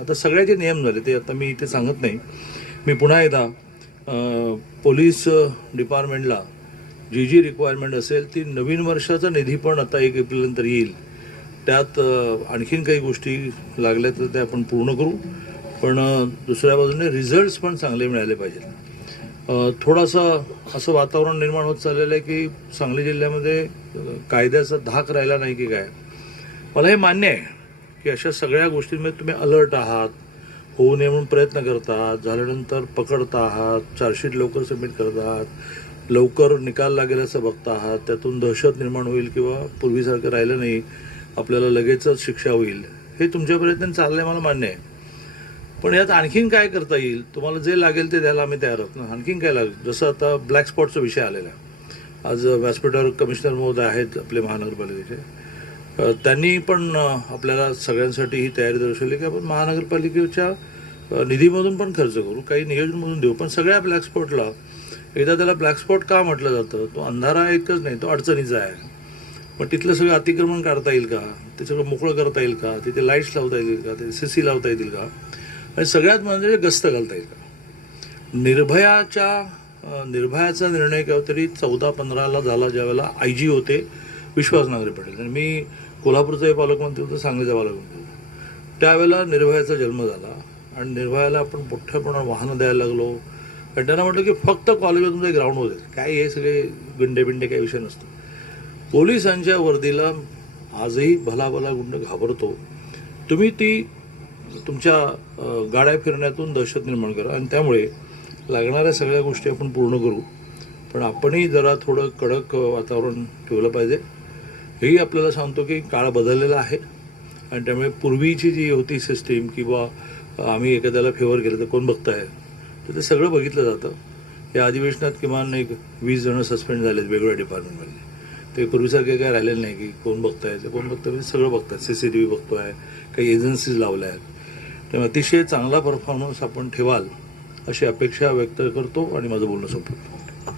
आता सगळ्याचे नियम झाले ते आता मी इथे सांगत नाही. मी पुन्हा एकदा पोलीस डिपार्टमेंटला जी रिक्वायरमेंट असेल ती नवीन वर्षाचा निधी पण आता 1 एप्रिलनंतर येईल. त्यात आणखीन काही गोष्टी लागल्या तर त्या आपण पूर्ण करू. पण दुसऱ्या बाजूने रिझल्ट्स पण चांगले मिळाले पाहिजेत. थोडंसं असं वातावरण निर्माण होत चाललेलं आहे की सांगली जिल्ह्यामध्ये कायद्याचा धाक राहिला नाही की काय. मला हे मान्य आहे की अशा सगळ्या गोष्टींमध्ये तुम्ही अलर्ट आहात, होऊ नये म्हणून प्रयत्न करतात, झाल्यानंतर पकडता आहात, चार्जशीट लवकर सबमिट करत आहात, लवकर निकाल लागेल असं बघता आहात, त्यातून दहशत निर्माण होईल किंवा पूर्वीसारखं राहिलं नाही, आपल्याला लगेचच शिक्षा होईल, हे तुमच्या प्रयत्न चाललंय, मला मान्य आहे. पण यात आणखीन काय करता येईल, तुम्हाला जे लागेल ते द्यायला आम्ही तयार आहोत ना. आणखीन काय लागेल, जसं आता ब्लॅक स्पॉटचा विषय आलेला आहे. आज व्यासपीठावर कमिशनर महोदय आहेत आपले महानगरपालिकेचे, त्यांनी पण आपल्याला सगळ्यांसाठी ही तयारी दर्शवली की आपण महानगरपालिकेच्या निधीमधून पण खर्च करू, काही नियोजनमधून देऊ. पण सगळ्या ब्लॅक स्पॉटला एकदा त्याला ब्लॅक स्पॉट का म्हटलं जातं, तो अंधारा एकच नाही, तो अडचणीचा आहे. पण तिथलं सगळं अतिक्रमण काढता येईल का, ते सगळं मोकळं करता येईल का, तिथे लाईट्स लावता येतील का, तिथे CC लावता येतील का, आणि सगळ्यात म्हणजे गस्त घालता येईल का. निर्भयाचा निर्णय केव्हा तरी 14-15ला झाला, ज्यावेळेला IG होते विश्वास नांगरे पाटील, आणि मी कोल्हापूरचाही पालकमंत्री होतो, सांगलीचा पालकमंत्री होतो. त्यावेळेला निर्भयाचा जन्म झाला आणि निर्भयाला आपण मोठ्या प्रमाणात वाहनं द्यायला लागलो. आणि त्यांना म्हटलं की फक्त कॉलेजवर तुमचं ग्राउंड होते, काय हे सगळे गुंडे काही विषय नसतो. पोलिसांच्या वर्दीला आजही भला गुंड घाबरतो. तुम्ही ती तुमच्या गाड्या फिरण्यातून दहशत निर्माण करा आणि त्यामुळे लागणाऱ्या सगळ्या गोष्टी आपण पूर्ण करू. पण आपणही जरा थोडं कडक वातावरण ठेवलं पाहिजे. हेही आपल्याला सांगतो की काळ बदललेला आहे आणि त्यामुळे पूर्वीची जी होती सिस्टीम किंवा आम्ही एखाद्याला फेवर केलं तर कोण बघताय, तर ते सगळं बघितलं जातं. या अधिवेशनात किमान 20 जण सस्पेंड झालेत वेगवेगळ्या डिपार्टमेंटमध्ये. ते पूर्वीसारखे काय राहिलेलं नाही की कोण बघताय ते कोण बघताय, म्हणजे सगळं बघतात. CCTV बघतोय, काही एजन्सीज लावल्या आहेत. त्यामुळे अतिशय चांगला परफॉर्मन्स आपण ठेवाल अशी अपेक्षा व्यक्त करतो आणि माझं बोलणं संपलं.